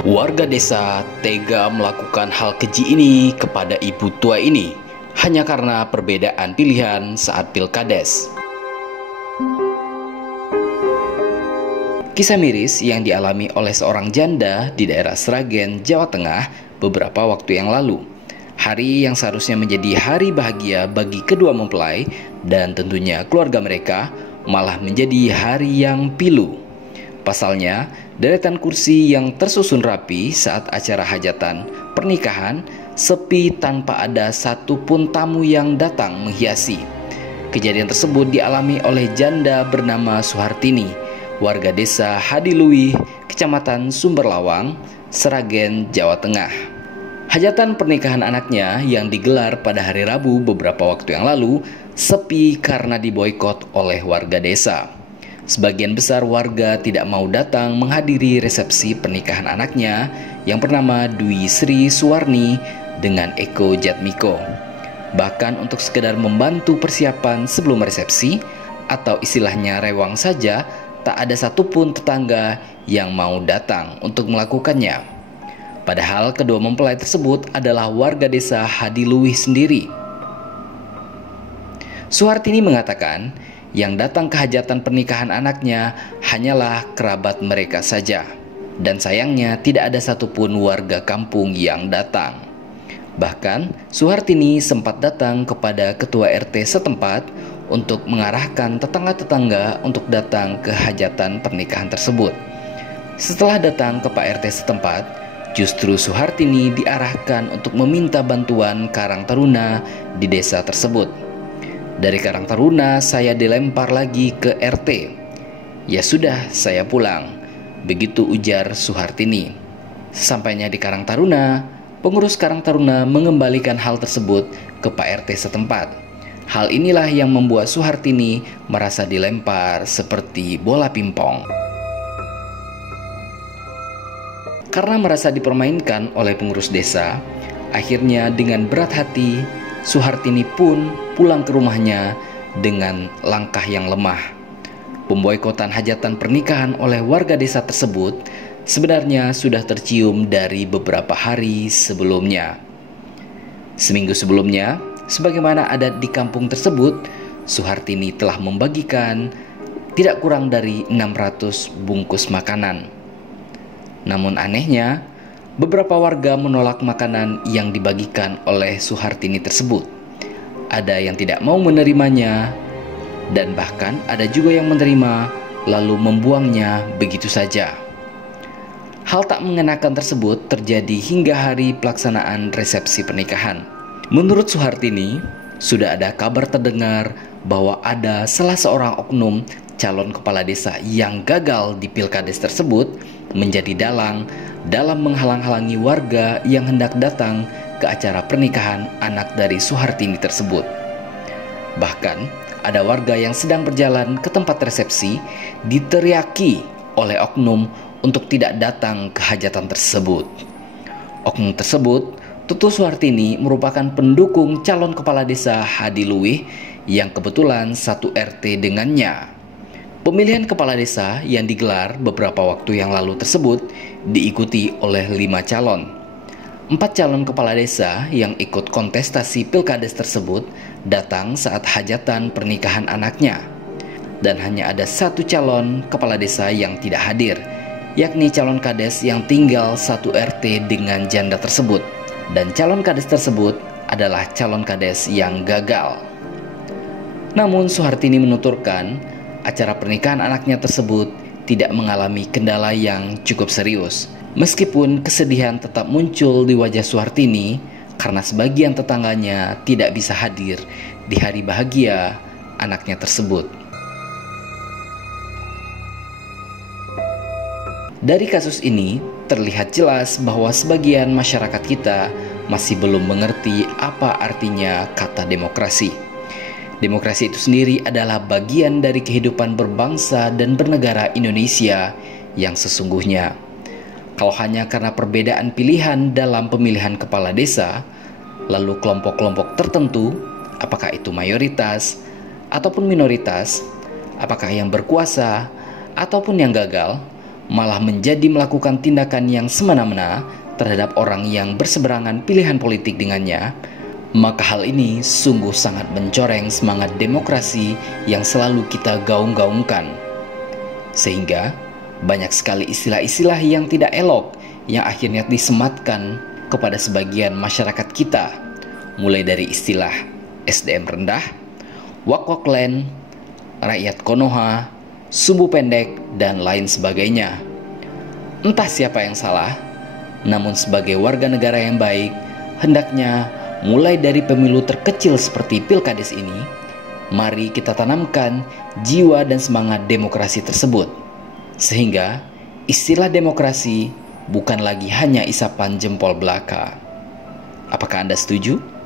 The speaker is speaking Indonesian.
Warga desa tega melakukan hal keji ini kepada ibu tua ini hanya karena perbedaan pilihan saat pilkades. Kisah miris yang dialami oleh seorang janda di daerah Sragen, Jawa Tengah beberapa waktu yang lalu. Hari yang seharusnya menjadi hari bahagia bagi kedua mempelai dan tentunya keluarga mereka malah menjadi hari yang pilu. Pasalnya, deretan kursi yang tersusun rapi saat acara hajatan pernikahan sepi tanpa ada satupun tamu yang datang menghiasi. Kejadian tersebut dialami oleh janda bernama Suhartini, warga desa Hadiluwih, Kecamatan Sumberlawang, Sragen, Jawa Tengah. Hajatan pernikahan anaknya yang digelar pada hari Rabu beberapa waktu yang lalu sepi karena diboikot oleh warga desa. Sebagian besar warga tidak mau datang menghadiri resepsi pernikahan anaknya yang bernama Dwi Sri Suwarni dengan Eko Jatmiko. Bahkan untuk sekedar membantu persiapan sebelum resepsi atau istilahnya rewang saja, tak ada satupun tetangga yang mau datang untuk melakukannya. Padahal kedua mempelai tersebut adalah warga desa Hadiluwih sendiri. Suhartini mengatakan, yang datang ke hajatan pernikahan anaknya hanyalah kerabat mereka saja. Dan sayangnya tidak ada satupun warga kampung yang datang. Bahkan Suhartini sempat datang kepada ketua RT setempat untuk mengarahkan tetangga-tetangga untuk datang ke hajatan pernikahan tersebut. Setelah datang ke Pak RT setempat, justru Suhartini diarahkan untuk meminta bantuan Karang Taruna di desa tersebut. Dari Karang Taruna saya dilempar lagi ke RT. Ya sudah, saya pulang. Begitu ujar Suhartini. Sesampainya di Karang Taruna, pengurus Karang Taruna mengembalikan hal tersebut ke Pak RT setempat. Hal inilah yang membuat Suhartini merasa dilempar seperti bola pimpong. Karena merasa dipermainkan oleh pengurus desa, akhirnya dengan berat hati Suhartini pun pulang ke rumahnya dengan langkah yang lemah. Pemboikotan hajatan pernikahan oleh warga desa tersebut sebenarnya sudah tercium dari beberapa hari sebelumnya. Seminggu sebelumnya, sebagaimana adat di kampung tersebut, Suhartini telah membagikan tidak kurang dari 600 bungkus makanan. Namun anehnya, beberapa warga menolak makanan yang dibagikan oleh Suhartini tersebut. Ada yang tidak mau menerimanya, dan bahkan ada juga yang menerima lalu membuangnya begitu saja. Hal tak mengenakan tersebut terjadi hingga hari pelaksanaan resepsi pernikahan. Menurut Suhartini, sudah ada kabar terdengar bahwa ada salah seorang oknum calon kepala desa yang gagal di pilkades tersebut menjadi dalang dalam menghalang-halangi warga yang hendak datang ke acara pernikahan anak dari Suhartini tersebut. Bahkan, ada warga yang sedang berjalan ke tempat resepsi diteriaki oleh oknum untuk tidak datang ke hajatan tersebut. Oknum tersebut, Tutu Suhartini, merupakan pendukung calon kepala desa Hadiluwih yang kebetulan satu RT dengannya. Pemilihan kepala desa yang digelar beberapa waktu yang lalu tersebut diikuti oleh 5 calon. 4 calon kepala desa yang ikut kontestasi pilkades tersebut datang saat hajatan pernikahan anaknya. Dan hanya ada 1 calon kepala desa yang tidak hadir, yakni calon kades yang tinggal satu RT dengan janda tersebut. Dan calon kades tersebut adalah calon kades yang gagal. Namun Suhartini menuturkan, acara pernikahan anaknya tersebut tidak mengalami kendala yang cukup serius. Meskipun kesedihan tetap muncul di wajah Suhartini karena sebagian tetangganya tidak bisa hadir di hari bahagia anaknya tersebut. Dari kasus ini terlihat jelas bahwa sebagian masyarakat kita masih belum mengerti apa artinya kata demokrasi. Demokrasi itu sendiri adalah bagian dari kehidupan berbangsa dan bernegara Indonesia yang sesungguhnya. Kalau hanya karena perbedaan pilihan dalam pemilihan kepala desa, lalu kelompok-kelompok tertentu, apakah itu mayoritas ataupun minoritas, apakah yang berkuasa ataupun yang gagal, malah menjadi melakukan tindakan yang semena-mena terhadap orang yang berseberangan pilihan politik dengannya, maka hal ini sungguh sangat mencoreng semangat demokrasi yang selalu kita gaung-gaungkan. Sehingga banyak sekali istilah-istilah yang tidak elok yang akhirnya disematkan kepada sebagian masyarakat kita, mulai dari istilah SDM rendah, wak-waklen, rakyat Konoha, sumbu pendek, dan lain sebagainya. Entah siapa yang salah, namun sebagai warga negara yang baik, hendaknya mulai dari pemilu terkecil seperti Pilkades ini, mari kita tanamkan jiwa dan semangat demokrasi tersebut. Sehingga istilah demokrasi bukan lagi hanya isapan jempol belaka. Apakah Anda setuju?